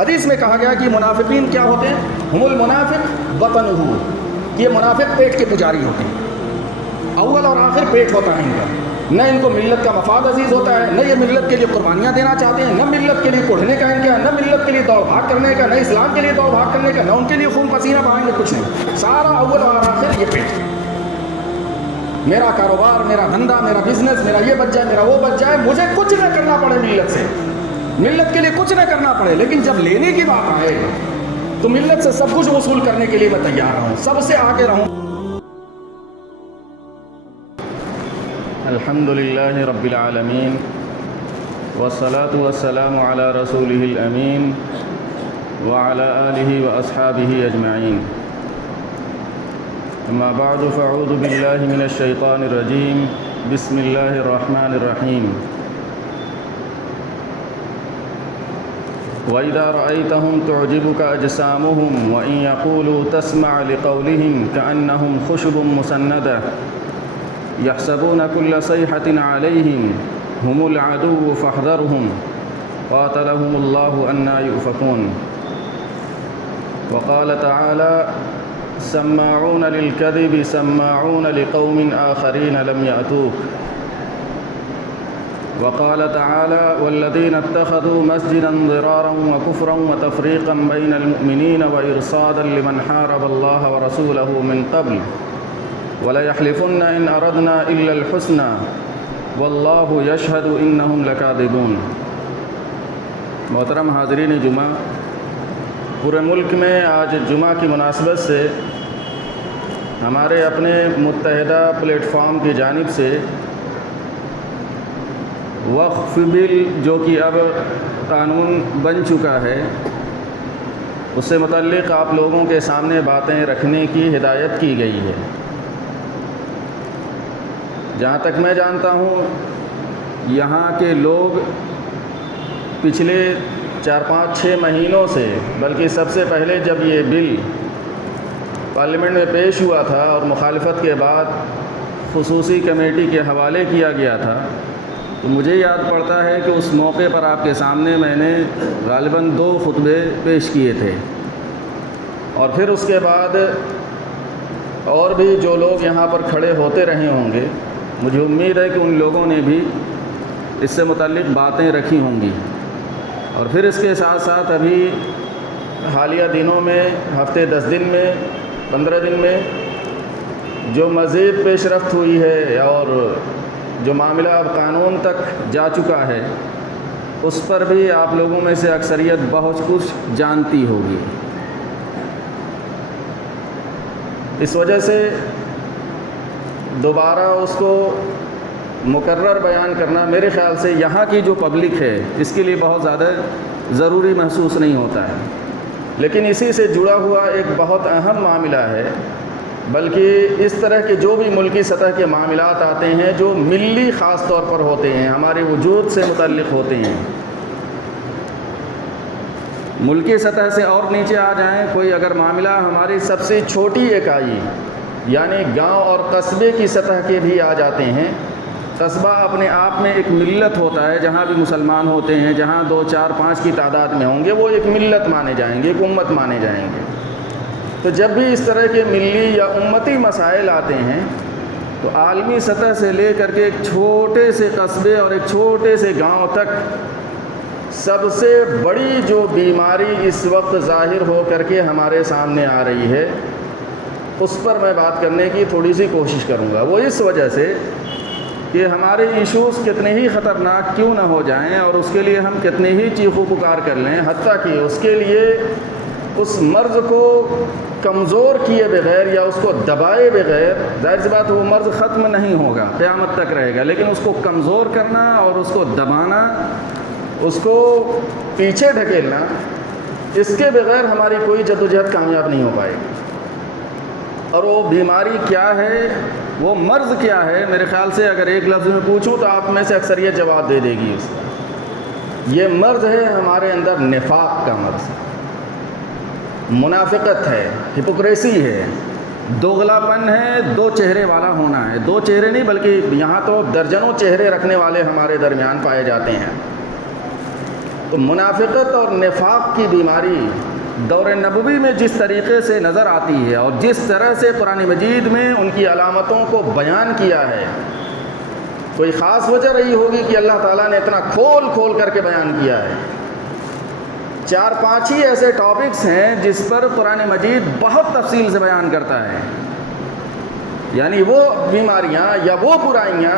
حدیث میں کہا گیا کہ منافقین کیا ہوتے ہیں؟ ہم المنافق بطنہ، یہ منافق پیٹ کے پجاری ہوتے ہیں، اول اور آخر پیٹ ہوتا ہے ان کا، نہ ان کو ملت کا مفاد عزیز ہوتا ہے، نہ یہ ملت کے لیے قربانیاں دینا چاہتے ہیں، نہ ملت کے لیے پڑھنے کا ان کا، نہ ملت کے لیے دوڑ بھاگ کرنے کا، نہ اسلام کے لیے دوڑ بھاگ کرنے کا، نہ ان کے لیے خون پسینہ بہائیں گے، کچھ نہیں، سارا اول اور آخر یہ پیٹ۔ میرا کاروبار، میرا دھندا، میرا بزنس، میرا یہ بچ جائے، میرا وہ بچ جائے، مجھے کچھ نہ کرنا پڑے ملت سے، ملت کے لیے کچھ نہ کرنا پڑے، لیکن جب لینے کی بات آئے تو ملت سے سب کچھ وصول کرنے کے لیے میں تیار رہوں، سب سے آگے رہوں۔ الحمد للہ رب العالمین والصلاة والسلام علی رسولہ الامین وعلی آلہ واصحابہ اجمعین، اما بعد فاعوذ باللہ من الشیطان الرجیم، بسم اللہ الرحمن الرحیم۔ وَإِذَا رَأَيْتَهُمْ تُعْجِبُكَ أَجْسَامُهُمْ وَإِنْ يَقُولُوا تَسْمَعْ لِقَوْلِهِمْ كَأَنَّهُمْ خُشُبٌ مُّسَنَّدَةٌ يَحْسَبُونَ كُلَّ صَيْحَةٍ عَلَيْهِمْ هُمُ الْعَدُوُّ فَاحْذَرْهُمْ قَاتَلَهُمُ اللَّهُ أَنَّىٰ يُؤْفَكُونَ۔ وقال تعالى سماعون للكذب سماعون لقوم آخرين لم يأتوك۔ وقال تعالى والذين اتخذوا مسجدا ضرارا وكفرا وتفريقا بين المؤمنين وإرصادا لمن حارب الله ورسوله من قبل وليحلفن إن أردنا إلا الحسنى والله يشهد إنهم لكاذبون۔ محترم حاضرین جمعہ، پورے ملک میں آج جمعہ کی مناسبت سے ہمارے اپنے متحدہ پلیٹ فارم کی جانب سے وقف بل جو کہ اب قانون بن چکا ہے، اس سے متعلق آپ لوگوں کے سامنے باتیں رکھنے کی ہدایت کی گئی ہے۔ جہاں تک میں جانتا ہوں، یہاں کے لوگ پچھلے 4-5-6 مہینوں سے، بلکہ سب سے پہلے جب یہ بل پارلیمنٹ میں پیش ہوا تھا اور مخالفت کے بعد خصوصی کمیٹی کے حوالے کیا گیا تھا، تو مجھے یاد پڑتا ہے کہ اس موقع پر آپ کے سامنے میں نے غالباً 2 خطبے پیش کیے تھے، اور پھر اس کے بعد اور بھی جو لوگ یہاں پر کھڑے ہوتے رہے ہوں گے، مجھے امید ہے کہ ان لوگوں نے بھی اس سے متعلق باتیں رکھی ہوں گی۔ اور پھر اس کے ساتھ ساتھ ابھی حالیہ دنوں میں، ہفتے 10 دن میں، 15 دن میں جو مزید پیش رفت ہوئی ہے اور جو معاملہ اب قانون تک جا چکا ہے، اس پر بھی آپ لوگوں میں سے اکثریت بہت کچھ جانتی ہوگی۔ اس وجہ سے دوبارہ اس کو مکرر بیان کرنا میرے خیال سے یہاں کی جو پبلک ہے اس کے لیے بہت زیادہ ضروری محسوس نہیں ہوتا ہے، لیکن اسی سے جڑا ہوا ایک بہت اہم معاملہ ہے، بلکہ اس طرح کے جو بھی ملکی سطح کے معاملات آتے ہیں جو ملی خاص طور پر ہوتے ہیں، ہمارے وجود سے متعلق ہوتے ہیں، ملکی سطح سے اور نیچے آ جائیں، کوئی اگر معاملہ ہماری سب سے چھوٹی اکائی یعنی گاؤں اور قصبے کی سطح کے بھی آ جاتے ہیں۔ قصبہ اپنے آپ میں ایک ملت ہوتا ہے، جہاں بھی مسلمان ہوتے ہیں، جہاں 2 4 5 کی تعداد میں ہوں گے، وہ ایک ملت مانے جائیں گے، ایک امت مانے جائیں گے۔ تو جب بھی اس طرح کے ملی یا امتی مسائل آتے ہیں تو عالمی سطح سے لے کر کے ایک چھوٹے سے قصبے اور ایک چھوٹے سے گاؤں تک سب سے بڑی جو بیماری اس وقت ظاہر ہو کر کے ہمارے سامنے آ رہی ہے، اس پر میں بات کرنے کی تھوڑی سی کوشش کروں گا۔ وہ اس وجہ سے کہ ہمارے ایشوز کتنے ہی خطرناک کیوں نہ ہو جائیں اور اس کے لیے ہم کتنے ہی چیخ و پکار کر لیں، حتیٰ کہ اس کے لیے اس مرض کو کمزور کیے بغیر یا اس کو دبائے بغیر، ظاہر سی بات وہ مرض ختم نہیں ہوگا، قیامت تک رہے گا، لیکن اس کو کمزور کرنا اور اس کو دبانا، اس کو پیچھے ڈھکیلنا، اس کے بغیر ہماری کوئی جدوجہد کامیاب نہیں ہو پائے گی۔ اور وہ بیماری کیا ہے، وہ مرض کیا ہے، میرے خیال سے اگر ایک لفظ میں پوچھوں تو آپ میں سے اکثریت جواب دے دے گی اس کا۔ یہ مرض ہے ہمارے اندر نفاق کا مرض، منافقت ہے، ہپوکریسی ہے، دوغلا پن ہے، 2 چہرے والا ہونا ہے۔ 2 چہرے نہیں بلکہ یہاں تو درجنوں چہرے رکھنے والے ہمارے درمیان پائے جاتے ہیں۔ تو منافقت اور نفاق کی بیماری دور نبوی میں جس طریقے سے نظر آتی ہے اور جس طرح سے قرآن مجید میں ان کی علامتوں کو بیان کیا ہے، کوئی خاص وجہ رہی ہوگی کہ اللہ تعالیٰ نے اتنا کھول کھول کر کے بیان کیا ہے۔ 4-5 ہی ایسے ٹاپکس ہیں جس پر قرآن مجید بہت تفصیل سے بیان کرتا ہے، یعنی وہ بیماریاں یا وہ برائیاں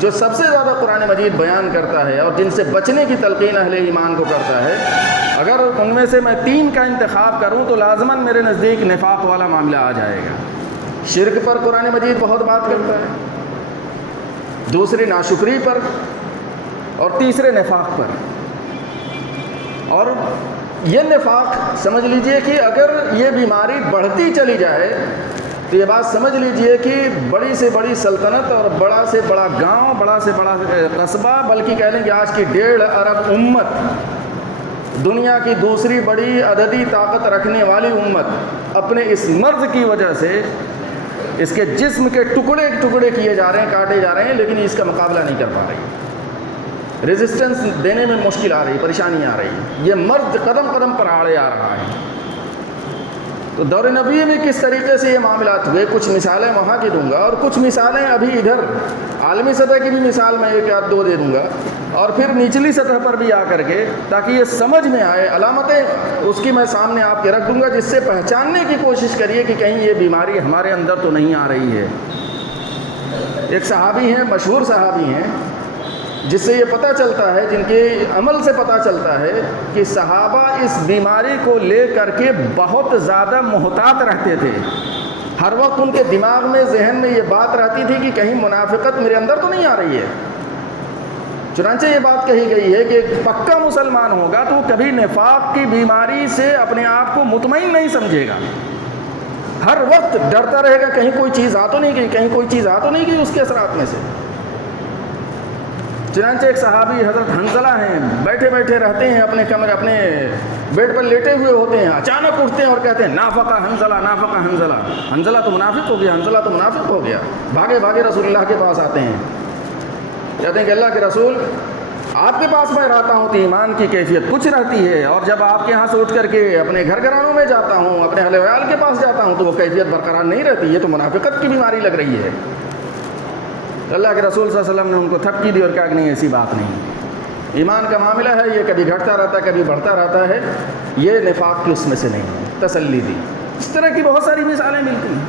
جو سب سے زیادہ قرآن مجید بیان کرتا ہے اور جن سے بچنے کی تلقین اہل ایمان کو کرتا ہے، اگر ان میں سے میں 3 کا انتخاب کروں تو لازماً میرے نزدیک نفاق والا معاملہ آ جائے گا۔ شرک پر قرآن مجید بہت بات کرتا ہے، دوسری ناشکری پر، اور تیسرے نفاق پر۔ اور یہ نفاق سمجھ لیجئے کہ اگر یہ بیماری بڑھتی چلی جائے تو یہ بات سمجھ لیجئے کہ بڑی سے بڑی سلطنت اور بڑا سے بڑا گاؤں، بڑا سے بڑا قصبہ، بلکہ کہہ لیں کہ آج کی 1.5 ارب امت، دنیا کی دوسری بڑی عددی طاقت رکھنے والی امت، اپنے اس مرض کی وجہ سے اس کے جسم کے ٹکڑے ٹکڑے کیے جا رہے ہیں، کاٹے جا رہے ہیں، لیکن اس کا مقابلہ نہیں کر پا رہی، ریزسٹنس دینے میں مشکل آ رہی، پریشانی آ رہی، یہ مرض قدم قدم پر آڑے آ رہا ہے۔ تو دور نبی میں کس طریقے سے یہ معاملات ہوئے، کچھ مثالیں وہاں کی دوں گا، اور کچھ مثالیں ابھی ادھر عالمی سطح کی بھی مثال میں 1-2 دے دوں گا، اور پھر نچلی سطح پر بھی آ کر کے، تاکہ یہ سمجھ میں آئے، علامتیں اس کی میں سامنے آپ کے رکھ دوں گا، جس سے پہچاننے کی کوشش کریے کہ کہیں یہ بیماری ہمارے اندر تو نہیں آ رہی ہے۔ ایک صحابی ہیں، مشہور صحابی ہیں، جس سے یہ پتہ چلتا ہے، جن کے عمل سے پتہ چلتا ہے کہ صحابہ اس بیماری کو لے کر کے بہت زیادہ محتاط رہتے تھے۔ ہر وقت ان کے دماغ میں، ذہن میں یہ بات رہتی تھی کہ کہیں منافقت میرے اندر تو نہیں آ رہی ہے۔ چنانچہ یہ بات کہی گئی ہے کہ ایک پکا مسلمان ہوگا تو وہ کبھی نفاق کی بیماری سے اپنے آپ کو مطمئن نہیں سمجھے گا، ہر وقت ڈرتا رہے گا کہیں کوئی چیز آ تو نہیں گئی، کہیں کوئی چیز آ تو نہیں گئی اس کے اثرات میں سے۔ چنانچہ ایک صحابی حضرت حنظلہ ہیں، بیٹھے بیٹھے رہتے ہیں اپنے کمرے، اپنے بیڈ پر لیٹے ہوئے ہوتے ہیں، اچانک اٹھتے ہیں اور کہتے ہیں نافقہ حنظلہ، نافقہ حنظلہ، حنظلہ تو منافق ہو گیا، حنظلہ تو منافق ہو گیا۔ بھاگے بھاگے رسول اللہ کے پاس آتے ہیں، کہتے ہیں کہ اللہ کے رسول، آپ کے پاس میں رہتا ہوں تو ایمان کی کیفیت کچھ رہتی ہے، اور جب آپ کے یہاں سے اٹھ کر کے اپنے گھر گھرانوں میں جاتا ہوں، اپنے اہل ویال کے پاس جاتا ہوں تو وہ کیفیت برقرار نہیں رہتی، یہ تو منافقت کی بیماری لگ رہی ہے۔ اللہ کے رسول صلی اللہ علیہ وسلم نے ان کو تھپکی دی اور کہا کہ نہیں، ایسی بات نہیں، ایمان کا معاملہ ہے، یہ کبھی گھٹتا رہتا ہے، کبھی بڑھتا رہتا ہے، یہ نفاق کی اس میں سے نہیں ہے، تسلی دی۔ اس طرح کی بہت ساری مثالیں ملتی ہیں۔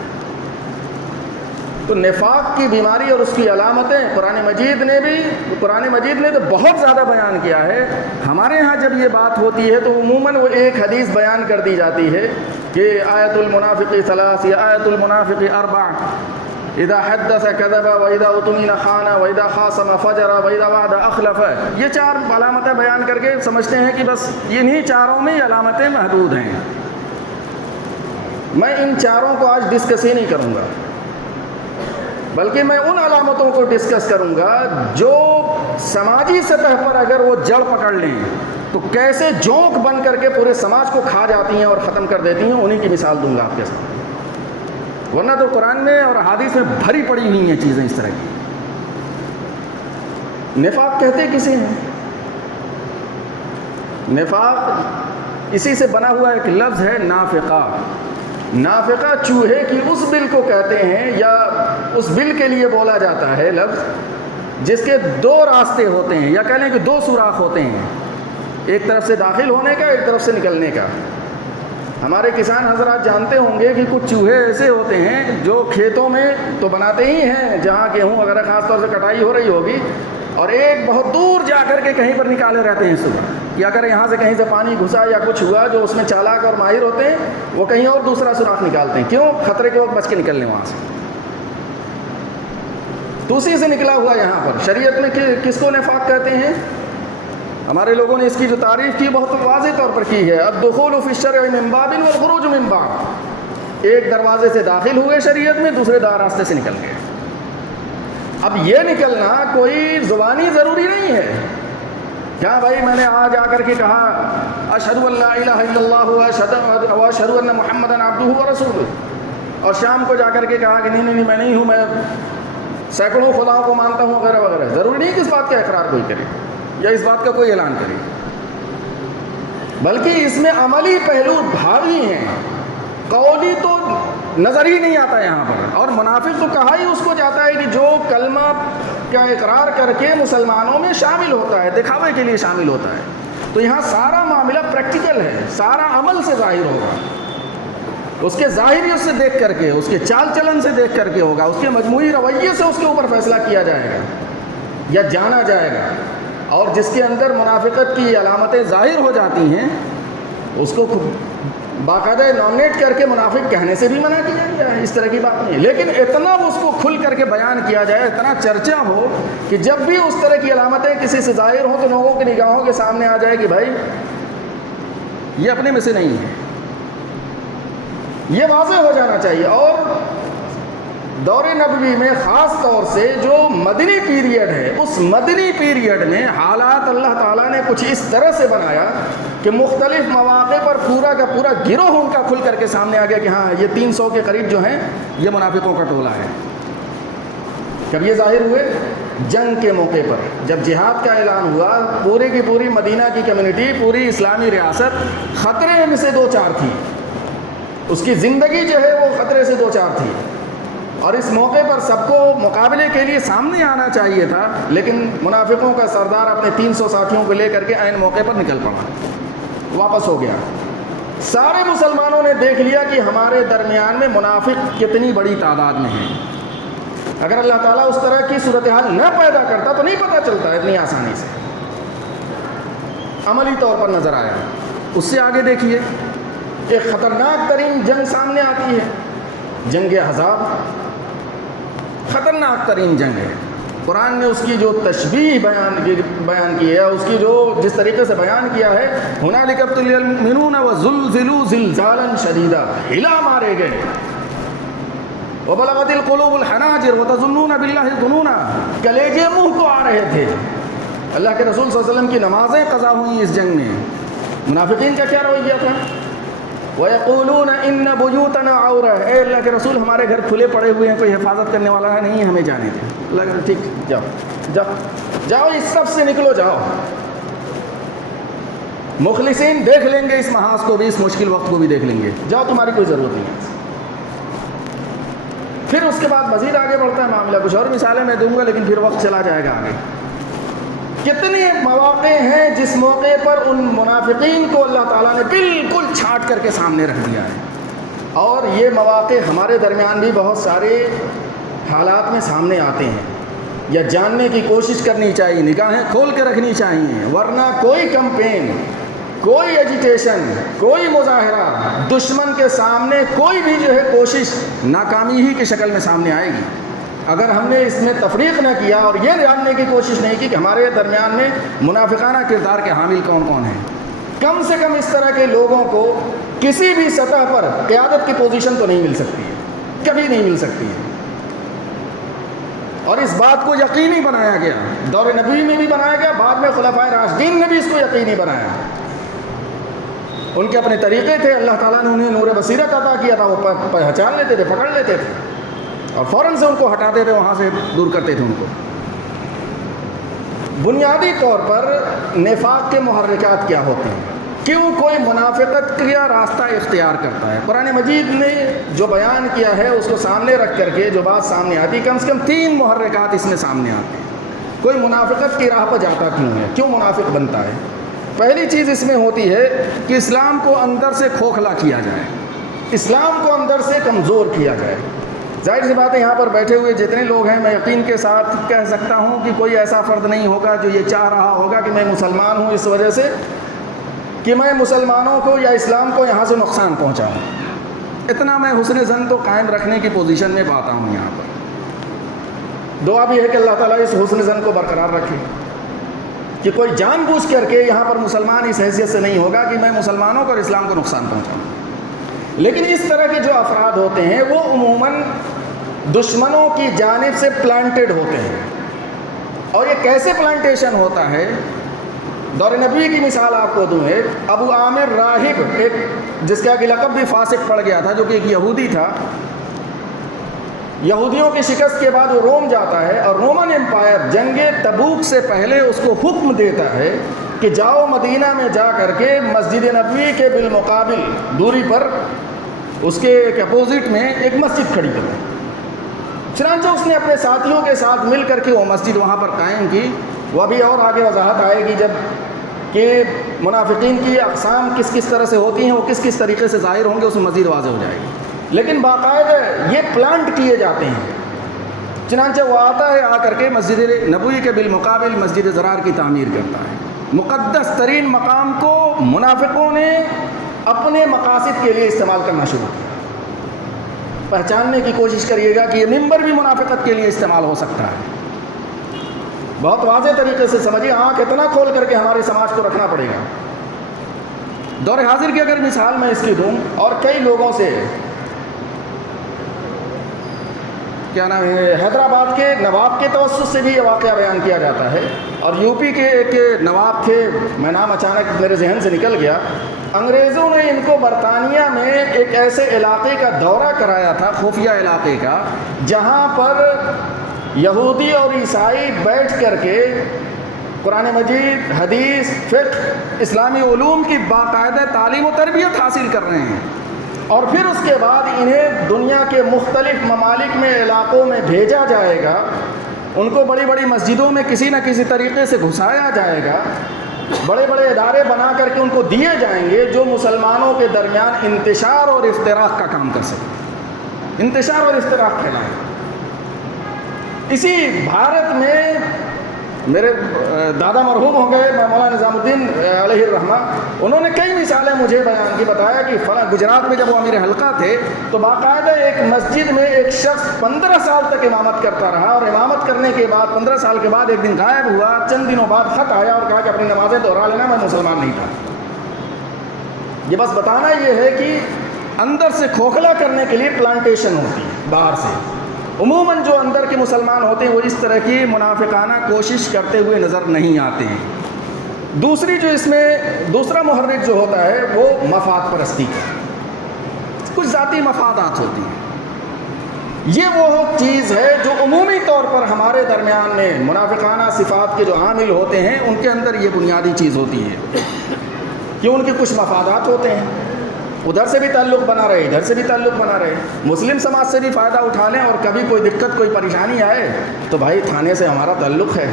تو نفاق کی بیماری اور اس کی علامتیں قرآن مجید نے تو بہت زیادہ بیان کیا ہے۔ ہمارے ہاں جب یہ بات ہوتی ہے تو عموماً وہ ایک حدیث بیان کر دی جاتی ہے کہ آیت المنافق 3 یا آیت المنافق 4، اذا حدث كذب واذا اؤتمن خان واذا خاصم فجر واذا وعد اخلف۔ یہ 4 علامتیں بیان کر کے سمجھتے ہیں کہ بس انہی 4 میں علامتیں محدود ہیں۔ میں ان 4 کو آج ڈسکس ہی نہیں کروں گا، بلکہ میں ان علامتوں کو ڈسکس کروں گا جو سماجی سطح پر اگر وہ جڑ پکڑ لیں تو کیسے جونک بن کر کے پورے سماج کو کھا جاتی ہیں اور ختم کر دیتی ہیں، انہی کی مثال دوں گا آپ کے ساتھ۔ ورنہ تو قرآن میں اور احادیث میں بھری پڑی ہوئی ہیں چیزیں اس طرح کی۔ نفاق کہتے کسے ہیں؟ نفاق اسی سے بنا ہوا ایک لفظ ہے نافقہ۔ نافقہ چوہے کی اس بل کو کہتے ہیں، یا اس بل کے لیے بولا جاتا ہے لفظ جس کے 2 راستے ہوتے ہیں، یا کہہ لیں کہ 2 سوراخ ہوتے ہیں، ایک طرف سے داخل ہونے کا، ایک طرف سے نکلنے کا۔ ہمارے کسان حضرات جانتے ہوں گے کہ کچھ چوہے ایسے ہوتے ہیں جو کھیتوں میں تو بناتے ہی ہیں جہاں گیہوں وغیرہ خاص طور سے کٹائی ہو رہی ہوگی، اور ایک بہت دور جا کر کے کہیں پر نکالے رہتے ہیں صبح، یا اگر یہاں سے کہیں سے پانی گھسا یا کچھ ہوا، جو اس میں چالاک اور ماہر ہوتے ہیں وہ کہیں اور دوسرا سوراخ نکالتے ہیں، کیوں؟ خطرے کے وقت بچ کے نکل لیں وہاں سے۔ تو اسی سے نکلا ہوا یہاں پر شریعت میں کس کو نفاق کہتے ہیں؟ ہمارے لوگوں نے اس کی جو تعریف کی بہت واضح طور پر کی ہے، الدخول فی الشرع من باب والخروج من باب۔ ایک دروازے سے داخل ہوئے شریعت میں، دوسرے راستے سے نکل گئے۔ اب یہ نکلنا کوئی زبانی ضروری نہیں ہے، کیا بھائی میں نے آج آ کر کے کہا اشہد ان لا الہ الا اللہ واشہد ان محمدا عبدہ ورسولہ، اور شام کو جا کر کے کہا کہ نہیں میں نہیں ہوں، میں سینکڑوں خداؤں کو مانتا ہوں وغیرہ وغیرہ۔ ضروری نہیں کہ اس بات کا اقرار کوئی کرے یا اس بات کا کوئی اعلان کرے۔ بلکہ اس میں عملی پہلو بھاری ہیں، قولی تو نظر ہی نہیں آتا یہاں پر۔ اور منافق تو کہا ہی اس کو جاتا ہے کہ جو کلمہ کا اقرار کر کے مسلمانوں میں شامل ہوتا ہے، دکھاوے کے لیے شامل ہوتا ہے۔ تو یہاں سارا معاملہ پریکٹیکل ہے، سارا عمل سے ظاہر ہوگا، اس کے ظاہریت سے دیکھ کر کے، اس کے چال چلن سے دیکھ کر کے ہوگا، اس کے مجموعی رویے سے اس کے اوپر فیصلہ کیا جائے گا یا جانا جائے گا۔ اور جس کے اندر منافقت کی علامتیں ظاہر ہو جاتی ہیں اس کو باقاعدہ نامنیٹ کر کے منافق کہنے سے بھی منع کیا گیا ہے، اس طرح کی بات نہیں ہے، لیکن اتنا اس کو کھل کر کے بیان کیا جائے، اتنا چرچا ہو کہ جب بھی اس طرح کی علامتیں کسی سے ظاہر ہوں تو لوگوں کی نگاہوں کے سامنے آ جائے کہ بھائی یہ اپنے میں سے نہیں ہے، یہ واضح ہو جانا چاہیے۔ اور دور نبوی میں خاص طور سے جو مدنی پیریڈ ہے، اس مدنی پیریڈ میں حالات اللہ تعالیٰ نے کچھ اس طرح سے بنایا کہ مختلف مواقع پر پورا کا پورا گروہ ان کا کھل کر کے سامنے آ گیا کہ ہاں یہ 300 کے قریب جو ہیں یہ منافقوں کا ٹولہ ہے۔ کب یہ ظاہر ہوئے؟ جنگ کے موقع پر، جب جہاد کا اعلان ہوا، پورے کی پوری مدینہ کی کمیونٹی، پوری اسلامی ریاست خطرے میں سے دو چار تھی، اس کی زندگی جو ہے وہ خطرے سے دو چار تھی، اور اس موقع پر سب کو مقابلے کے لیے سامنے آنا چاہیے تھا، لیکن منافقوں کا سردار اپنے 300 ساتھیوں کو لے کر کے عین موقع پر نکل پڑا، واپس ہو گیا۔ سارے مسلمانوں نے دیکھ لیا کہ ہمارے درمیان میں منافق کتنی بڑی تعداد میں ہیں۔ اگر اللہ تعالیٰ اس طرح کی صورتحال نہ پیدا کرتا تو نہیں پتہ چلتا اتنی آسانی سے، عملی طور پر نظر آیا۔ اس سے آگے دیکھیے، ایک خطرناک ترین جنگ سامنے آتی ہے، جنگ احزاب، خطرناک ترین جنگ ہے۔ قرآن نے اس کی جو تشبیہ بیان کی ہے، اس کی جو جس طریقے سے بیان کیا ہے، ہنالک ابتلی المؤمنون وزلزلوا زلزالا شدیدا، ہلا مارے گئے، وبلغت القلوب الحناجر وتظنون باللہ الظنونا، کلیجے منہ کو آ رہے تھے۔ اللہ کے رسول صلی اللہ علیہ وسلم کی نمازیں قضا ہوئیں اس جنگ میں۔ منافقین کا کیا رویہ تھا؟ وَيَقُولُونَ إِنَّ بُيُوتَنَا عَوْرَةٌ، اے اللہ کے رسول ہمارے گھر کھلے پڑے ہوئے ہیں، کوئی حفاظت کرنے والا نہیں ہے، ہمیں جانے دیں۔ اللہ کہتا ٹھیک، جاؤ جاؤ جاؤ، اس سب سے نکلو، جاؤ۔ مخلصین دیکھ لیں گے اس محاذ کو بھی، اس مشکل وقت کو بھی دیکھ لیں گے، جاؤ، تمہاری کوئی ضرورت نہیں ہے۔ پھر اس کے بعد مزید آگے بڑھتا ہے معاملہ، کچھ اور مثالیں میں دوں گا لیکن پھر وقت چلا جائے گا آگے۔ کتنے مواقع ہیں جس موقع پر ان منافقین کو اللہ تعالیٰ نے بالکل چھانٹ کر کے سامنے رکھ دیا ہے، اور یہ مواقع ہمارے درمیان بھی بہت سارے حالات میں سامنے آتے ہیں، یا جاننے کی کوشش کرنی چاہیے، نگاہیں کھول کے رکھنی چاہیے، ورنہ کوئی کمپین، کوئی ایجیٹیشن، کوئی مظاہرہ دشمن کے سامنے، کوئی بھی جو ہے کوشش ناکامی ہی کی شکل میں سامنے آئے گی اگر ہم نے اس میں تفریق نہ کیا اور یہ جاننے کی کوشش نہیں کی کہ ہمارے درمیان میں منافقانہ کردار کے حامل کون کون ہیں۔ کم سے کم اس طرح کے لوگوں کو کسی بھی سطح پر قیادت کی پوزیشن تو نہیں مل سکتی ہے، کبھی نہیں مل سکتی ہے، اور اس بات کو یقینی بنایا گیا، دور نبوی میں بھی بنایا گیا، بعد میں خلفائے راشدین نے بھی اس کو یقینی بنایا۔ ان کے اپنے طریقے تھے، اللہ تعالیٰ نے انہیں نور بصیرت عطا کیا تھا، وہ پہچان لیتے تھے، پکڑ لیتے تھے، اور فوراً سے ان کو ہٹاتے تھے، وہاں سے دور کرتے تھے ان کو۔ بنیادی طور پر نفاق کے محرکات کیا ہوتے ہیں، کیوں کوئی منافقت کا راستہ اختیار کرتا ہے؟ قرآن مجید نے جو بیان کیا ہے اس کو سامنے رکھ کر کے جو بات سامنے آتی، کم سے کم 3 محرکات اس میں سامنے آتے ہیں۔ کوئی منافقت کی راہ پر جاتا کیوں ہے، کیوں منافق بنتا ہے؟ پہلی چیز اس میں ہوتی ہے کہ اسلام کو اندر سے کھوکھلا کیا جائے، اسلام کو اندر سے کمزور کیا جائے۔ ظاہر سی بات ہے، یہاں پر بیٹھے ہوئے جتنے لوگ ہیں، میں یقین کے ساتھ کہہ سکتا ہوں کہ کوئی ایسا فرد نہیں ہوگا جو یہ چاہ رہا ہوگا کہ میں مسلمان ہوں اس وجہ سے کہ میں مسلمانوں کو یا اسلام کو یہاں سے نقصان پہنچاؤں۔ اتنا میں حسن ظن تو قائم رکھنے کی پوزیشن میں پاتا ہوں یہاں پر۔ دعا بھی ہے کہ اللہ تعالیٰ اس حسن ظن کو برقرار رکھے کہ کوئی جان بوجھ کر کے یہاں پر مسلمان اس حیثیت سے نہیں ہوگا کہ میں مسلمانوں کو اور اسلام کو نقصان پہنچاؤں۔ لیکن اس طرح کے جو افراد ہوتے ہیں وہ عموماً دشمنوں کی جانب سے پلانٹڈ ہوتے ہیں، اور یہ کیسے پلانٹیشن ہوتا ہے؟ دور نبی کی مثال آپ کو دوں، ایک ابو عامر راہب، ایک جس کا کہ لقب بھی فاسق پڑ گیا تھا، جو کہ ایک یہودی تھا۔ یہودیوں کی شکست کے بعد وہ روم جاتا ہے، اور رومن امپائر جنگ تبوک سے پہلے اس کو حکم دیتا ہے کہ جاؤ مدینہ میں جا کر کے مسجد نبوی کے بالمقابل دوری پر اس کے ایک اپوزٹ میں ایک مسجد کھڑی کرو۔ چنانچہ اس نے اپنے ساتھیوں کے ساتھ مل کر کے وہ مسجد وہاں پر قائم کی۔ وہ ابھی اور آگے وضاحت آئے گی جب کہ منافقین کی اقسام کس کس طرح سے ہوتی ہیں، وہ کس کس طریقے سے ظاہر ہوں گے، اس میں مزید واضح ہو جائے گی۔ لیکن باقاعدہ یہ پلانٹ کیے جاتے ہیں۔ چنانچہ وہ آتا ہے، آ کر کے مسجد نبوی کے بالمقابل مسجد ضرار کی تعمیر کرتا ہے۔ مقدس ترین مقام کو منافقوں نے اپنے مقاصد کے لیے استعمال کرنا شروع کیا۔ پہچاننے کی کوشش کریے گا کہ یہ ممبر بھی منافقت کے لیے استعمال ہو سکتا ہے۔ بہت واضح طریقے سے سمجھیے، آنکھ اتنا کھول کر کے ہمارے سماج کو رکھنا پڑے گا۔ دور حاضر کی اگر مثال میں اس کی دوں، اور کئی لوگوں سے، کیا نام ہے، حیدرآباد کے نواب کے توسط سے بھی یہ واقعہ بیان کیا جاتا ہے، اور یو پی کے ایک نواب تھے، میں نام اچانک میرے ذہن سے نکل گیا۔ انگریزوں نے ان کو برطانیہ میں ایک ایسے علاقے کا دورہ کرایا تھا، خفیہ علاقے کا، جہاں پر یہودی اور عیسائی بیٹھ کر کے قرآن مجید، حدیث، فقہ، اسلامی علوم کی باقاعدہ تعلیم و تربیت حاصل کر رہے ہیں، اور پھر اس کے بعد انہیں دنیا کے مختلف ممالک میں، علاقوں میں بھیجا جائے گا، ان کو بڑی بڑی مسجدوں میں کسی نہ کسی طریقے سے گھسایا جائے گا، بڑے بڑے ادارے بنا کر کے ان کو دیے جائیں گے جو مسلمانوں کے درمیان انتشار اور افتراق کا کام کر سکیں، انتشار اور افتراق پھیلائیں۔ اسی بھارت میں میرے دادا مرحوم ہو گئے مولانا نظام الدین علیہ الرحمہ، انہوں نے کئی مثالیں مجھے بیان کی، بتایا کہ فلاں گجرات میں جب وہ امیر حلقہ تھے تو باقاعدہ ایک مسجد میں ایک شخص 15 سال تک امامت کرتا رہا، اور امامت کرنے کے بعد 15 سال کے بعد ایک دن غائب ہوا۔ چند دنوں بعد خط آیا اور کہا کہ اپنی نمازیں دوہرا لینا، میں مسلمان نہیں تھا۔ یہ بس بتانا یہ ہے کہ اندر سے کھوکھلا کرنے کے لیے پلانٹیشن ہوتی ہے باہر سے۔ عموماً جو اندر کے مسلمان ہوتے ہیں وہ اس طرح کی منافقانہ کوشش کرتے ہوئے نظر نہیں آتے ہیں۔ دوسری جو اس میں دوسرا محرک جو ہوتا ہے وہ مفاد پرستی کا، کچھ ذاتی مفادات ہوتی ہیں۔ یہ وہ چیز ہے جو عمومی طور پر ہمارے درمیان میں منافقانہ صفات کے جو عامل ہوتے ہیں ان کے اندر یہ بنیادی چیز ہوتی ہے کہ ان کے کچھ مفادات ہوتے ہیں، ادھر سے بھی تعلق بنا رہے، ادھر سے بھی تعلق بنا رہے، مسلم سماج سے بھی فائدہ اٹھا لیں، اور کبھی کوئی دقت کوئی پریشانی آئے تو بھائی تھانے سے ہمارا تعلق ہے،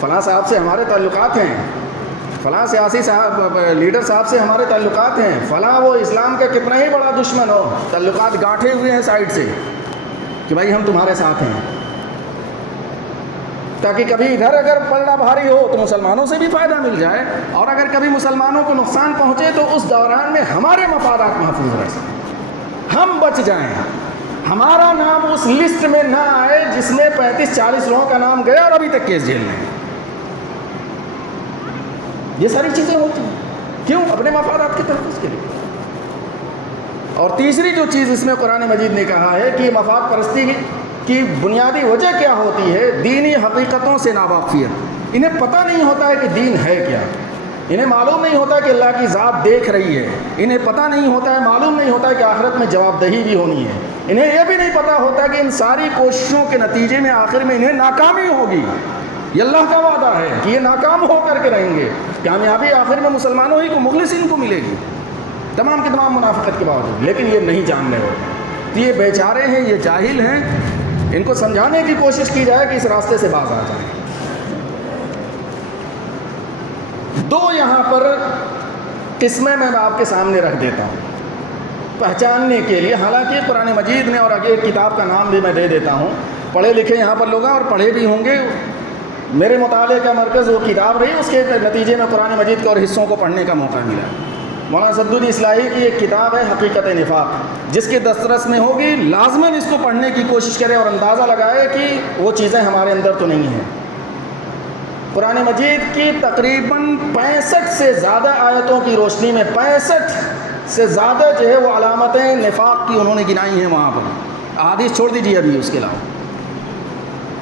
فلاں صاحب سے ہمارے تعلقات ہیں، فلاں سیاسی صاحب لیڈر صاحب سے ہمارے تعلقات ہیں، فلاں وہ اسلام کا کتنا ہی بڑا دشمن ہو، تعلقات گانٹھے ہوئے ہیں سائڈ سے کہ بھائی ہم تمہارے ساتھ ہیں، تاکہ کبھی ادھر اگر پلڑا بھاری ہو تو مسلمانوں سے بھی فائدہ مل جائے، اور اگر کبھی مسلمانوں کو نقصان پہنچے تو اس دوران میں ہمارے مفادات محفوظ رہ سکیں، ہم بچ جائیں، ہمارا نام اس لسٹ میں نہ آئے جس میں 35-40 لوگوں کا نام گیا اور ابھی تک کیس جیل میں۔ یہ ساری چیزیں ہوتی ہیں، کیوں؟ اپنے مفادات کے تحفظ کے لیے۔ اور تیسری جو چیز اس میں قرآن مجید نے کہا ہے کہ مفاد پرستی کی بنیادی وجہ کیا ہوتی ہے؟ دینی حقیقتوں سے ناواقفیت۔ انہیں پتہ نہیں ہوتا ہے کہ دین ہے کیا، انہیں معلوم نہیں ہوتا کہ اللہ کی ذات دیکھ رہی ہے، انہیں پتہ نہیں ہوتا ہے، معلوم نہیں ہوتا ہے کہ آخرت میں جواب دہی بھی ہونی ہے، انہیں یہ بھی نہیں پتہ ہوتا کہ ان ساری کوششوں کے نتیجے میں آخر میں انہیں ناکامی ہوگی۔ یہ اللہ کا وعدہ ہے کہ یہ ناکام ہو کر کے رہیں گے، کامیابی آخر میں مسلمانوں ہی کو، مخلصین کو ملے گی، تمام کے تمام منافقت کے باوجود، لیکن یہ نہیں جان رہے ہوتے، یہ بیچارے ہیں، یہ جاہل ہیں، ان کو سمجھانے کی کوشش کی جائے کہ اس راستے سے باز آ جائیں۔ دو یہاں پر قسمیں میں آپ کے سامنے رکھ دیتا ہوں پہچاننے کے لیے، حالانکہ قرآن مجید نے، اور آگے ایک کتاب کا نام بھی میں دے دیتا ہوں، پڑھے لکھے یہاں پر لوگ ہیں اور پڑھے بھی ہوں گے، میرے مطالعے کا مرکز وہ کتاب رہی، اس کے نتیجے میں قرآن مجید کے اور حصوں کو پڑھنے کا موقع ملا۔ مولانا اسدالدین اصلاحی کی ایک کتاب ہے حقیقت نفاق، جس کے دسترس میں ہوگی لازماً اس کو پڑھنے کی کوشش کرے اور اندازہ لگائے کہ وہ چیزیں ہمارے اندر تو نہیں ہیں۔ قرآن مجید کی تقریباً 65 سے زیادہ آیتوں کی روشنی میں 65 سے زیادہ جو ہے وہ علامتیں نفاق کی انہوں نے گنائی ہیں وہاں پر، احادیث چھوڑ دیجیے ابھی، اس کے علاوہ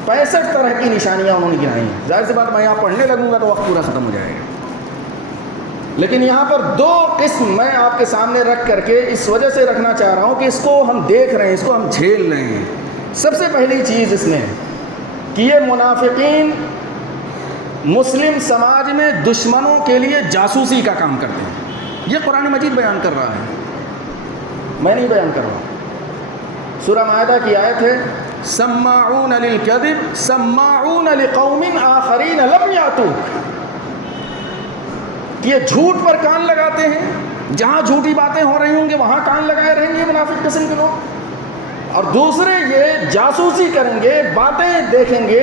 65 طرح کی نشانیاں انہوں نے گنائی ہیں۔ ظاہر سی بات میں یہاں پڑھنے لگوں گا تو وقت پورا ختم ہو جائے گا، لیکن یہاں پر دو قسم میں آپ کے سامنے رکھ کر کے اس وجہ سے رکھنا چاہ رہا ہوں کہ اس کو ہم دیکھ رہے ہیں، اس کو ہم جھیل رہے ہیں۔ سب سے پہلی چیز اس میں کہ یہ منافقین مسلم سماج میں دشمنوں کے لیے جاسوسی کا کام کرتے ہیں. یہ قرآن مجید بیان کر رہا ہے, میں نہیں بیان کر رہا. سورہ مائدہ کی آیت ہے سماعون للکذب سماعون لقوم آخرین لم یاتوک. یہ جھوٹ پر کان لگاتے ہیں, جہاں جھوٹی باتیں ہو رہی ہوں گے وہاں کان لگائے رہیں گے منافق قسم کے لوگ. اور دوسرے یہ جاسوسی کریں گے, باتیں دیکھیں گے,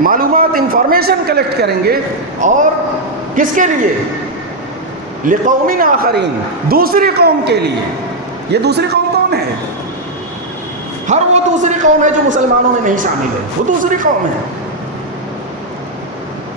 معلومات انفارمیشن کلیکٹ کریں گے. اور کس کے لیے؟ لقوم آخرین, دوسری قوم کے لیے. یہ دوسری قوم کون ہے؟ ہر وہ دوسری قوم ہے جو مسلمانوں میں نہیں شامل ہے, وہ دوسری قوم ہے.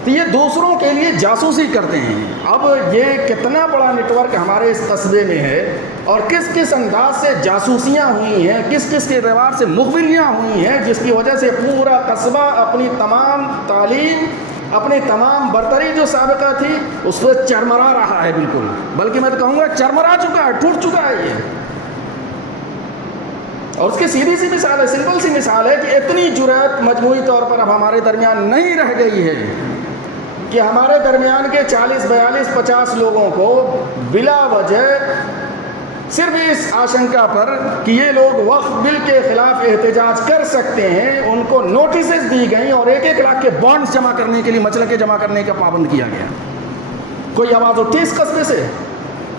تو یہ دوسروں کے لیے جاسوسی کرتے ہیں. اب یہ کتنا بڑا نیٹ ورک ہمارے اس قصبے میں ہے, اور کس کس انداز سے جاسوسیاں ہوئی ہیں, کس کس کے اعتبار سے مخبریاں ہوئی ہیں, جس کی وجہ سے پورا قصبہ اپنی تمام تعلیم, اپنی تمام برتری جو سابقہ تھی اس پہ چرمرا رہا ہے. بالکل, بلکہ میں تو کہوں گا چرمرا چکا ہے, ٹوٹ چکا ہے یہ. اور اس کی سیدھی سی مثال ہے, سمپل سی مثال ہے کہ اتنی جرأت مجموعی طور پر اب ہمارے درمیان نہیں رہ گئی ہے کہ ہمارے درمیان کے 40 42 50 لوگوں کو بلا وجہ صرف اس آشنکا پر کہ یہ لوگ وقف بل کے خلاف احتجاج کر سکتے ہیں, ان کو نوٹسز دی گئیں اور 1-1 لاکھ کے بانڈز جمع کرنے کے لیے, مسلکیں جمع کرنے کا پابند کیا گیا. کوئی آواز اٹھی اس قصبے سے؟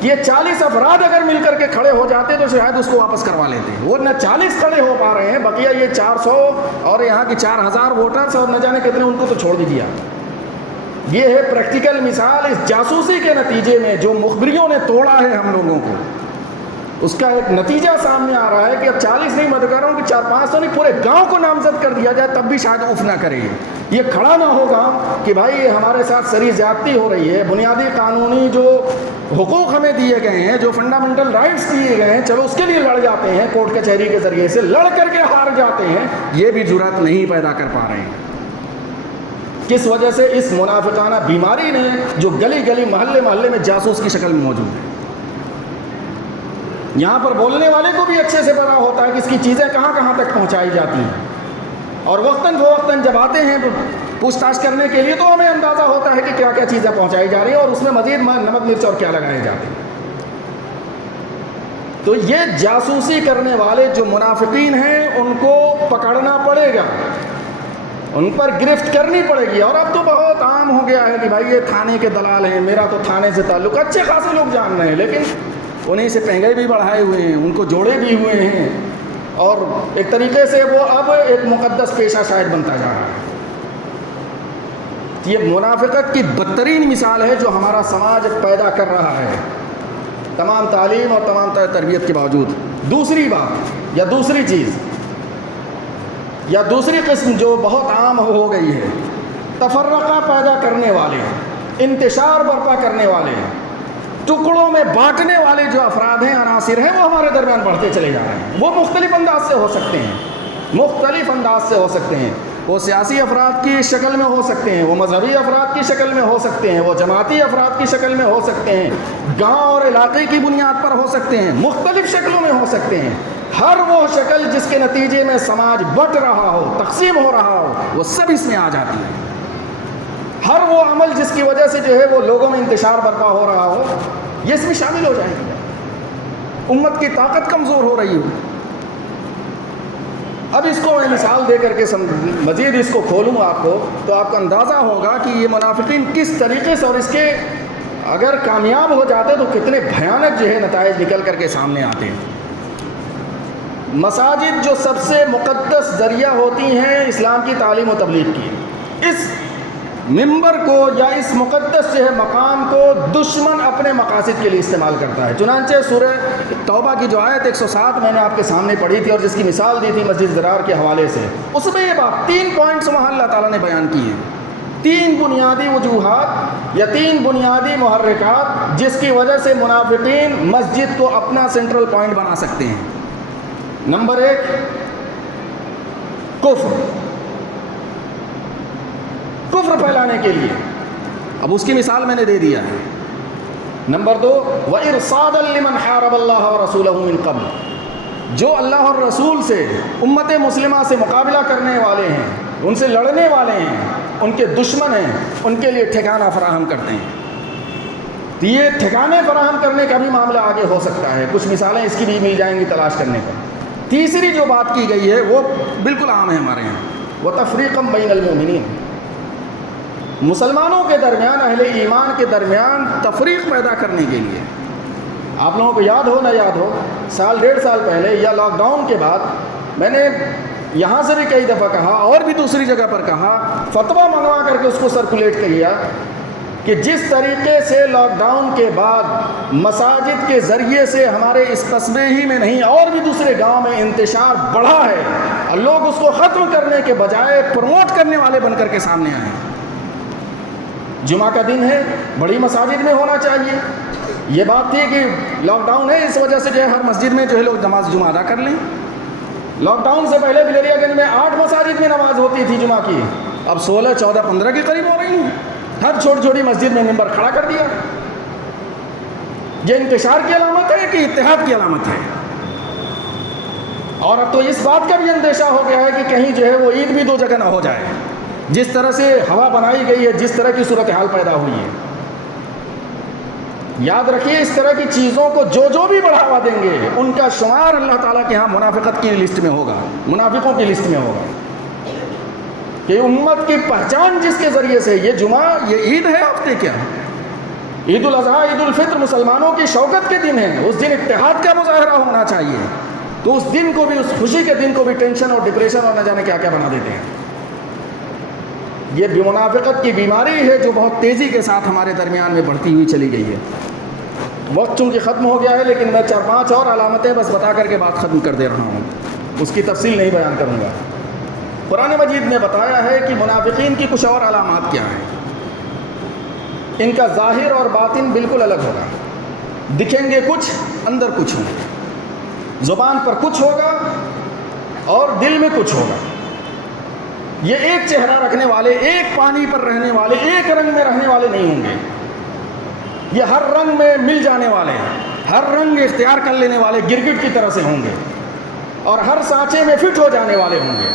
یہ 40 افراد اگر مل کر کے کھڑے ہو جاتے تو شاید اس کو واپس کروا لیتے. وہ نہ 40 کھڑے ہو پا رہے ہیں, بقیہ یہ 400 اور یہاں کی 4000 ووٹرز اور نہ جانے کتنے, ان کو تو چھوڑ دیجیے. یہ ہے پریکٹیکل مثال اس جاسوسی کے نتیجے میں جو مخبریوں نے توڑا ہے ہم لوگوں کو, اس کا ایک نتیجہ سامنے آ رہا ہے کہ اب 40 نہیں, میں کہہ رہا ہوں کہ 400-500 نہیں, پورے گاؤں کو نامزد کر دیا جائے تب بھی شاید اف نہ کرے. یہ کھڑا نہ ہوگا کہ بھائی یہ ہمارے ساتھ سری زیادتی ہو رہی ہے, بنیادی قانونی جو حقوق ہمیں دیے گئے ہیں, جو فنڈامنٹل رائٹس دیے گئے ہیں, چلو اس کے لیے لڑ جاتے ہیں کورٹ کچہری کے ذریعے سے, لڑ کر کے ہار جاتے ہیں. یہ بھی جرأت نہیں پیدا کر پا رہے ہیں. کس وجہ سے؟ اس منافقانہ بیماری نے جو گلی گلی محلے محلے میں جاسوس کی شکل میں موجود ہے. یہاں پر بولنے والے کو بھی اچھے سے پتا ہوتا ہے کہ اس کی چیزیں کہاں کہاں تک پہنچائی جاتی ہیں, اور وقتاً فوقتاً جب آتے ہیں پوچھ تاچھ کرنے کے لیے تو ہمیں اندازہ ہوتا ہے کہ کیا کیا چیزیں پہنچائی جا رہی ہیں اور اس میں مزید نمک مرچ اور کیا لگائے جاتے ہیں. تو یہ جاسوسی کرنے والے جو منافقین ہیں ان کو پکڑنا پڑے گا, ان پر گرفت کرنی پڑے گی. اور اب تو بہت عام ہو گیا ہے کہ بھائی یہ تھانے کے دلال ہیں, میرا تو تھانے سے تعلق, اچھے خاصے لوگ جان رہے ہیں, لیکن انہیں سے پہنگے بھی بڑھائے ہوئے ہیں, ان کو جوڑے بھی ہوئے ہیں, اور ایک طریقے سے وہ اب ایک مقدس پیشہ شاید بنتا جا رہا ہے. یہ منافقت کی بدترین مثال ہے جو ہمارا سماج پیدا کر رہا ہے, تمام تعلیم اور تمام تربیت کے باوجود. دوسری بات یا دوسری چیز یا دوسری قسم جو بہت عام ہو گئی ہے, تفرقہ پیدا کرنے والے, انتشار برپا کرنے والے, ٹکڑوں میں بانٹنے والے جو افراد ہیں, عناصر ہیں, وہ ہمارے درمیان بڑھتے چلے جا رہے ہیں. وہ مختلف انداز سے ہو سکتے ہیں, مختلف انداز سے ہو سکتے ہیں. وہ سیاسی افراد کی شکل میں ہو سکتے ہیں, وہ مذہبی افراد کی شکل میں ہو سکتے ہیں, وہ جماعتی افراد کی شکل میں ہو سکتے ہیں, گاؤں اور علاقے کی بنیاد پر ہو سکتے ہیں, مختلف شکلوں میں ہو سکتے ہیں. ہر وہ شکل جس کے نتیجے میں سماج بٹ رہا ہو, تقسیم ہو رہا ہو, وہ سب اس میں آ جاتی ہے. ہر وہ عمل جس کی وجہ سے جو ہے وہ لوگوں میں انتشار برپا ہو رہا ہو, یہ اس میں شامل ہو جائے گی. امت کی طاقت کمزور ہو رہی ہو. اب اس کو میں مثال دے کر کے مزید اس کو کھولوں آپ کو, تو آپ کو اندازہ ہوگا کہ یہ منافقین کس طریقے سے, اور اس کے اگر کامیاب ہو جاتے تو کتنے بھیانک جو ہے نتائج نکل کر کے سامنے آتے ہیں. مساجد جو سب سے مقدس ذریعہ ہوتی ہیں اسلام کی تعلیم و تبلیغ کی, اس ممبر کو یا اس مقدس جو ہے مقام کو دشمن اپنے مقاصد کے لیے استعمال کرتا ہے. چنانچہ سورہ توبہ کی جو آیت 107 میں نے آپ کے سامنے پڑھی تھی اور جس کی مثال دی تھی مسجد ضرار کے حوالے سے, اس میں یہ بات 3 پوائنٹس وہاں اللہ تعالیٰ نے بیان کی ہیں. 3 بنیادی وجوہات یا 3 بنیادی محرکات جس کی وجہ سے منافقین مسجد کو اپنا سینٹرل پوائنٹ بنا سکتے ہیں. نمبر 1 کفر پھیلانے کے لیے, اب اس کی مثال میں نے دے دیا ہے. نمبر 2 وَإِرْصَادًا لِمَنْ حَارَبَ اللَّهَ وَرَسُولَهُ مِنْ قَبْلُ, جو اللہ اور رسول سے, امت مسلمہ سے مقابلہ کرنے والے ہیں, ان سے لڑنے والے ہیں, ان کے دشمن ہیں ان کے لیے ٹھکانہ فراہم کرتے ہیں. تو یہ ٹھکانے فراہم کرنے کا بھی معاملہ آگے ہو سکتا ہے. کچھ مثالیں اس کی بھی مل جائیں گی تلاش کرنے پر. تیسری جو بات کی گئی ہے وہ بالکل عام ہے ہمارے یہاں، وہ تفریقم بین المومنین، مسلمانوں کے درمیان، اہل ایمان کے درمیان تفریق پیدا کرنے کے لیے. آپ لوگوں کو یاد ہو نہ یاد ہو، سال ڈیڑھ سال پہلے یا لاک ڈاؤن کے بعد میں نے یہاں سے بھی کئی دفعہ کہا اور بھی دوسری جگہ پر کہا، فتویٰ منگوا کر کے اس کو سرکولیٹ کیا کہ جس طریقے سے لاک ڈاؤن کے بعد مساجد کے ذریعے سے ہمارے اس قصبے ہی میں نہیں اور بھی دوسرے گاؤں میں انتشار بڑھا ہے اور لوگ اس کو ختم کرنے کے بجائے پروموٹ کرنے والے بن کر کے سامنے آئے ہیں. جمعہ کا دن ہے، بڑی مساجد میں ہونا چاہیے. یہ بات تھی کہ لاک ڈاؤن ہے، اس وجہ سے جو ہے ہر مسجد میں جو ہے لوگ نماز جمعہ ادا کر لیں. لاک ڈاؤن سے پہلے بلیریا گنج میں 8 مساجد میں نماز ہوتی تھی جمعہ کی، اب 16, 14, 15 کے قریب ہو رہی ہیں. ہر چھوٹی چھوٹی مسجد میں ممبر کھڑا کر دیا. یہ انتشار کی علامت ہے کہ اتحاد کی علامت ہے؟ اور اب تو اس بات کا بھی اندیشہ ہو گیا ہے کہ کہیں جو ہے وہ عید بھی 2 جگہ نہ ہو جائے. جس طرح سے ہوا بنائی گئی ہے، جس طرح کی صورتحال پیدا ہوئی ہے. یاد رکھیے اس طرح کی چیزوں کو جو بھی بڑھاوا دیں گے ان کا شمار اللہ تعالیٰ کے ہاں منافقت کی لسٹ میں ہوگا، منافقوں کی لسٹ میں ہوگا. کہ امت کی پہچان جس کے ذریعے سے، یہ جمعہ، یہ عید ہے ہفتے کیا، عید الاضحیٰ، عید الفطر مسلمانوں کی شوکت کے دن ہیں. اس دن اتحاد کا مظاہرہ ہونا چاہیے. تو اس دن کو بھی، اس خوشی کے دن کو بھی ٹینشن اور ڈپریشن اور نہ جانے کیا کیا بنا دیتے ہیں. یہ منافقت کی بیماری ہے جو بہت تیزی کے ساتھ ہمارے درمیان میں بڑھتی ہوئی چلی گئی ہے. وقت چونکہ ختم ہو گیا ہے لیکن میں 4-5 اور علامتیں بس بتا کر کے بات ختم کر دے رہا ہوں، اس کی تفصیل نہیں بیان کروں گا. قرآن مجید نے بتایا ہے کہ منافقین کی کچھ اور علامات کیا ہیں. ان کا ظاہر اور باطن بالکل الگ ہوگا. دکھیں گے کچھ، اندر کچھ ہوں. زبان پر کچھ ہوگا اور دل میں کچھ ہوگا. یہ ایک چہرہ رکھنے والے، ایک پانی پر رہنے والے، ایک رنگ میں رہنے والے نہیں ہوں گے. یہ ہر رنگ میں مل جانے والے ہیں، ہر رنگ اختیار کر لینے والے گرگٹ کی طرح سے ہوں گے اور ہر سانچے میں فٹ ہو جانے والے ہوں گے.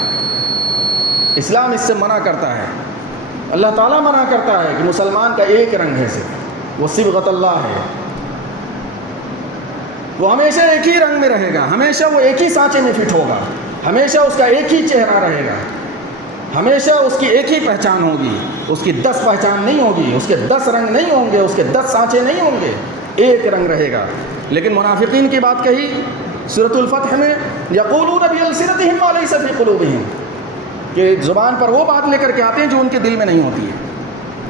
اسلام اس سے منع کرتا ہے. اللہ تعالیٰ منع کرتا ہے کہ مسلمان کا ایک رنگ ہے، صرف وہ صبغت اللہ ہے. وہ ہمیشہ ایک ہی رنگ میں رہے گا، ہمیشہ وہ ایک ہی سانچے میں فٹ ہوگا، ہمیشہ اس کا ایک ہی چہرہ رہے گا، ہمیشہ اس کی ایک ہی پہچان ہوگی. اس کی 10 پہچان نہیں ہوگی، اس کے 10 رنگ نہیں ہوں گے، اس کے 10 سانچے نہیں ہوں گے، ایک رنگ رہے گا. لیکن منافقین کی بات کہی سورۃ الفتح میں، یقولون بألسنتہم ما لیس فی قلوبہم، کہ زبان پر وہ بات لے کر کے آتے ہیں جو ان کے دل میں نہیں ہوتی ہے.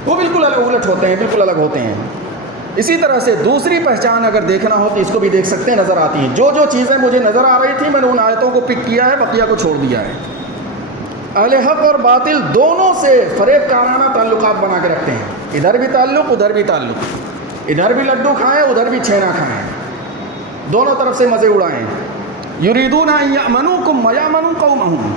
وہ بالکل الٹ ہوتے ہیں، بالکل الگ ہوتے ہیں. اسی طرح سے دوسری پہچان اگر دیکھنا ہو تو اس کو بھی دیکھ سکتے ہیں، نظر آتی ہیں. جو چیزیں مجھے نظر آ رہی تھی میں نے ان آیتوں کو پک کیا ہے، بقیہ کو چھوڑ دیا ہے. اہل حق اور باطل دونوں سے فریب کارانہ تعلقات بنا کے رکھتے ہیں. ادھر بھی تعلق، ادھر بھی تعلق، ادھر بھی لڈو کھائیں، ادھر بھی چھینا کھائیں، دونوں طرف سے مزے اڑائیں. یریدون ان یأمنوکم ویأمنوا قومہم،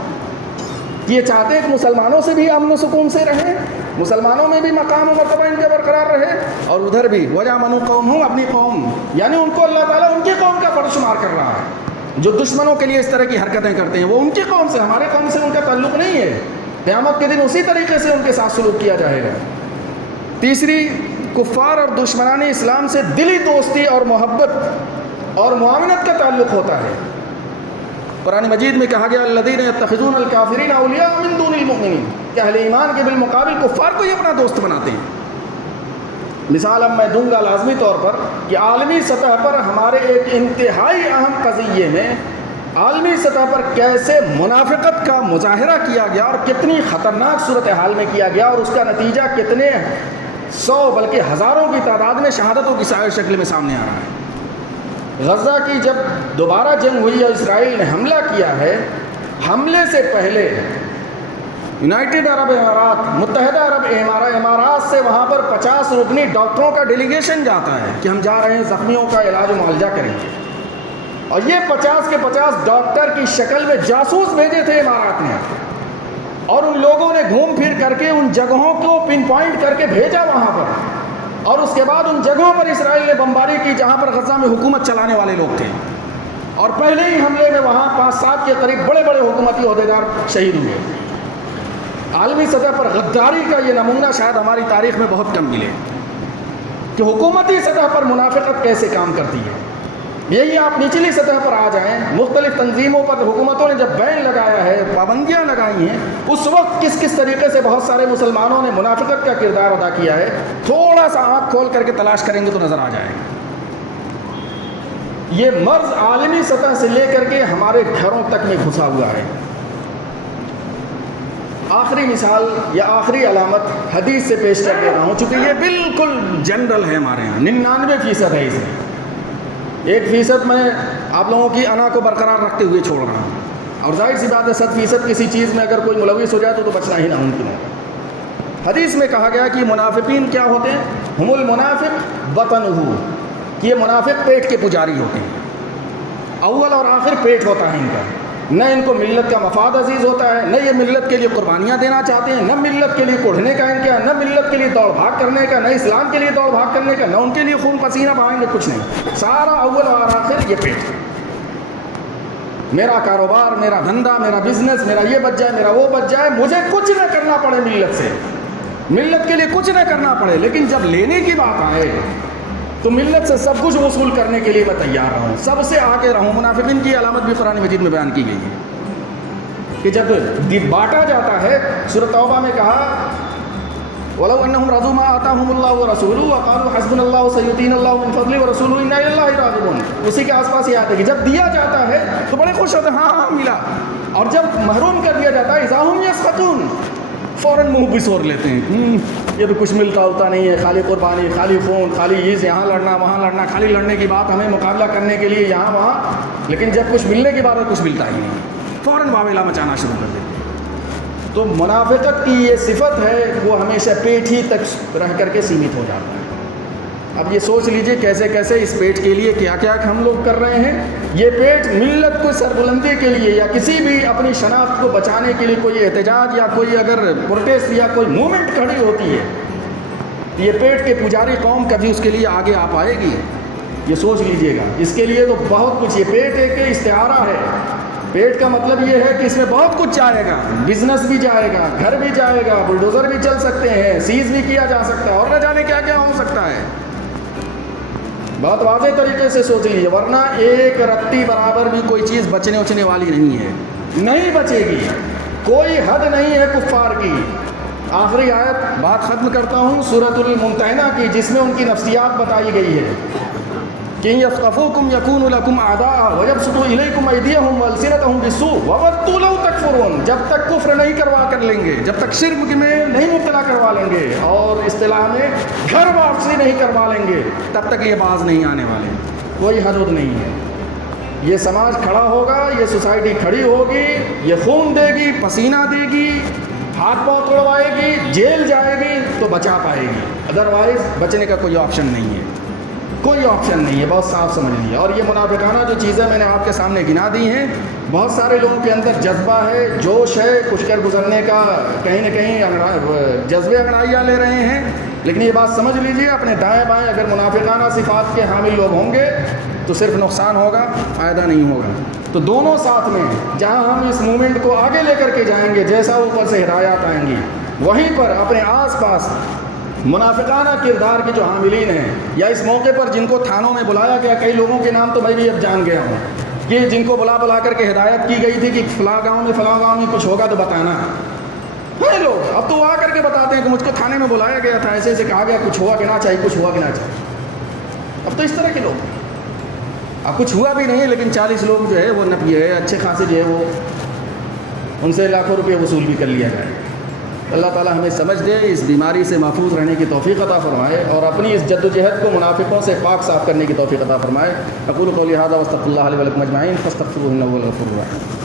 یہ چاہتے ہیں کہ مسلمانوں سے بھی امن و سکون سے رہیں، مسلمانوں میں بھی مقام و مرتبہ ان کے برقرار رہے، اور ادھر بھی ویأمنوا قومہم، اپنی قوم، یعنی ان کو اللہ تعالیٰ ان کی قوم کا فرد شمار کر رہا ہے. جو دشمنوں کے لیے اس طرح کی حرکتیں کرتے ہیں وہ ان کی قوم سے، ہمارے قوم سے ان کا تعلق نہیں ہے. قیامت کے دن اسی طریقے سے ان کے ساتھ سلوک کیا جائے گا. تیسری، کفار اور دشمنان اسلام سے دلی دوستی اور محبت اور معاونت کا تعلق ہوتا ہے. قرآن مجید میں کہا گیا الذین یتخذون الکافرین اولیاء من دون المؤمنین، کہ اہل ایمان کے بالمقابل کفار کو ہی اپنا دوست بناتے ہیں. مثال اب میں دوں گا لازمی طور پر کہ عالمی سطح پر ہمارے ایک انتہائی اہم قضیے میں عالمی سطح پر کیسے منافقت کا مظاہرہ کیا گیا اور کتنی خطرناک صورتحال میں کیا گیا، اور اس کا نتیجہ کتنے 100 بلکہ ہزاروں کی تعداد میں شہادتوں کی شکل میں سامنے آ رہا ہے. غزہ کی جب دوبارہ جنگ ہوئی اور اسرائیل نے حملہ کیا ہے، حملے سے پہلے یونائٹڈ عرب امارات، متحدہ عرب امارات سے وہاں پر 50 رکنی ڈاکٹروں کا ڈیلیگیشن جاتا ہے کہ ہم جا رہے ہیں زخمیوں کا علاج و معالجہ کریں گے. اور یہ 50 کے 50 ڈاکٹر کی شکل میں جاسوس بھیجے تھے امارات نے، اور ان لوگوں نے گھوم پھر کر کے ان جگہوں کو پن پوائنٹ کر کے بھیجا وہاں پر، اور اس کے بعد ان جگہوں پر اسرائیل نے بمباری کی جہاں پر غزہ میں حکومت چلانے والے لوگ تھے. اور پہلے ہی حملے میں وہاں 5-7 کے قریب بڑے بڑے حکومتی عہدیدار شہید ہوئے. عالمی سطح پر غداری کا یہ نمونہ شاید ہماری تاریخ میں بہت کم ملے کہ حکومتی سطح پر منافقت کیسے کام کرتی ہے۔ یہی آپ نچلی سطح پر آ جائیں، مختلف تنظیموں پر حکومتوں نے جب بین لگایا ہے، پابندیاں لگائی ہیں، اس وقت کس کس طریقے سے بہت سارے مسلمانوں نے منافقت کا کردار ادا کیا ہے، تھوڑا سا آنکھ کھول کر کے تلاش کریں گے تو نظر آ جائے گا۔ یہ مرض عالمی سطح سے لے کر کے ہمارے گھروں تک میں گھسا ہوا ہے۔ آخری مثال یا آخری علامت حدیث سے پیش کر دے رہا ہوں، چونکہ یہ بالکل جنرل ہے ہمارے یہاں، 99% ہے اس میں، 1% میں آپ لوگوں کی انا کو برقرار رکھتے ہوئے چھوڑ رہا ہوں، اور ظاہر سی بات ہے 100% کسی چیز میں اگر کوئی ملوث ہو جائے تو بچنا ہی ناممکن ہے۔ حدیث میں کہا گیا کہ منافقین کیا ہوتے ہیں؟ ہم المنافق بطنہ، کہ یہ منافق پیٹ کے پجاری ہوتے ہیں، اول اور آخر پیٹ ہوتا ہے ان کا، نہ ان کو ملت کا مفاد عزیز ہوتا ہے، نہ یہ ملت کے لیے قربانیاں دینا چاہتے ہیں، نہ ملت کے لیے کوڑھنے کا ان کا، نہ ملت کے لیے دوڑ بھاگ کرنے کا، نہ اسلام کے لیے دوڑ بھاگ کرنے کا، نہ ان کے لیے خون پسینہ بہائیں گے، کچھ نہیں، سارا اول اور آخر یہ پیٹ۔ میرا کاروبار، میرا دھندا، میرا بزنس، میرا یہ بچ جائے، میرا وہ بچ جائے، مجھے کچھ نہ کرنا پڑے ملت سے، ملت کے لیے کچھ نہ کرنا پڑے، لیکن جب لینے کی بات آئے تو ملت سے سب کچھ وصول کرنے کے لیے میں تیار رہوں، سب سے آگے رہوں۔ منافقین کی علامت بھی قرآن مجید میں بیان کی گئی ہے کہ جب بانٹا جاتا ہے، سورۃ توبہ میں کہا وَلَوْ أَنَّهُمْ رَضُوا مَا آتَاهُمُ اللَّهُ وَرَسُولُهُ وَقَالُوا حَسْبُنَا اللَّهُ سَيُؤْتِينَا اللَّهُ مِن فَضْلِهِ وَرَسُولُهُ إِنَّا إِلَى اللَّهِ رَاغِبُونَ۔ اسی کے آس پاس یہ آتے کہ جب دیا جاتا ہے تو بڑے خوش ہوتے ہیں، ہاں ہاں ملا، اور جب محروم کر دیا جاتا ہے اِذَا هُمْ يَسْخَطُونَ، فوراً منہ بسور لیتے ہیں، یہ تو کچھ ملتا ہوتا نہیں ہے، خالی قربانی، خالی خون، خالی یہ یہاں لڑنا وہاں لڑنا، خالی لڑنے کی بات ہمیں مقابلہ کرنے کے لیے یہاں وہاں، لیکن جب کچھ ملنے کی بات ہے کچھ ملتا ہی نہیں، فوراً واویلا مچانا شروع کر دیتے ہیں۔ تو منافقت کی یہ صفت ہے، وہ ہمیشہ پیٹ ہی تک رہ کر کے سیمت ہو جاتا ہے۔ اب یہ سوچ لیجئے کیسے کیسے اس پیٹ کے لیے کیا کیا ہم لوگ کر رہے ہیں۔ یہ پیٹ ملت کو سربلندی کے لیے یا کسی بھی اپنی شناخت کو بچانے کے لیے کوئی احتجاج یا کوئی اگر پروٹیسٹ یا کوئی موومنٹ کھڑی ہوتی ہے، یہ پیٹ کے پجاری قوم کبھی اس کے لیے آگے آ پائے گی؟ یہ سوچ لیجئے گا۔ اس کے لیے تو بہت کچھ، یہ پیٹ ایک استعارہ ہے۔ پیٹ کا مطلب یہ ہے کہ اس میں بہت کچھ جائے گا، بزنس بھی جائے گا، گھر بھی جائے گا، بلڈوزر بھی چل سکتے ہیں، سیز بھی کیا جا سکتا ہے، اور نہ جانے کیا کیا ہو سکتا ہے۔ بہت واضح طریقے سے سوچ لیجیے، ورنہ ایک رتی برابر بھی کوئی چیز بچنے اچنے والی نہیں ہے، نہیں بچے گی، کوئی حد نہیں ہے کفار کی۔ آخری آیت بات ختم کرتا ہوں سورۃ الممتحنہ کی، جس میں ان کی نفسیات بتائی گئی ہے کہ یثقفوکم یکونوا لکم اعداء ویبسطوا الیکم ایدیہم والسنتہم بالسوء وودوا لو تکفرون۔ جب تک کفر نہیں کروا کر لیں گے، جب تک شرک میں نہیں مبتلا کروا لیں گے، اور اصطلاح میں گھر واپسی نہیں کروا لیں گے، تب تک یہ باز نہیں آنے والے، کوئی حدود نہیں ہے۔ یہ سماج کھڑا ہوگا، یہ سوسائٹی کھڑی ہوگی، یہ خون دے گی، پسینہ دے گی، ہاتھ پاؤں توڑوائے گی، جیل جائے گی تو بچا پائے گی، ادروائز بچنے کا کوئی آپشن نہیں ہے، کوئی آپشن نہیں ہے، بہت صاف سمجھ لیجیے۔ اور یہ منافقانہ جو چیزیں میں نے آپ کے سامنے گنا دی ہیں، بہت سارے لوگوں کے اندر جذبہ ہے، جوش ہے، کچھ کر گزرنے کا، کہیں نہ کہیں جذبے انگڑائیاں لے رہے ہیں، لیکن یہ بات سمجھ لیجیے، اپنے دائیں بائیں اگر منافقانہ صفات کے حامل لوگ ہوں گے تو صرف نقصان ہوگا، فائدہ نہیں ہوگا۔ تو دونوں ساتھ میں، جہاں ہم اس موومنٹ کو آگے لے کر کے جائیں گے، جیسا اوپر سے ہدایات آئیں گی، وہیں پر اپنے آس پاس منافقانہ کردار کے جو حاملین ہیں، یا اس موقع پر جن کو تھانوں میں بلایا گیا، کئی لوگوں کے نام تو میں بھی اب جان گیا ہوں، کہ جن کو بلا کر کے ہدایت کی گئی تھی کہ فلاں گاؤں میں کچھ ہوگا تو بتانا ہے لوگ، اب تو آ کر کے بتاتے ہیں کہ مجھ کو تھانے میں بلایا گیا تھا، ایسے ایسے کہا گیا، کچھ ہوا کہ نہ چاہیے، کچھ ہوا کہ نہ چاہیے۔ اب تو اس طرح کے لوگ، اب کچھ ہوا بھی نہیں، لیکن 40 لوگ جو ہے وہ نپیے اچھے خاصے جو ہے وہ ان سے لاکھوں روپے وصول بھی کر لیا جائے۔ اللہ تعالیٰ ہمیں سمجھ دے، اس بیماری سے محفوظ رہنے کی توفیق عطا فرمائے، اور اپنی اس جد و جہد کو منافقوں سے پاک صاف کرنے کی توفیق عطا فرمائے۔ اقول قولی ھذا واستغفر اللہ لی ولکم اجمعین فاستغفروہ انہ ھو الغفور الرحیم۔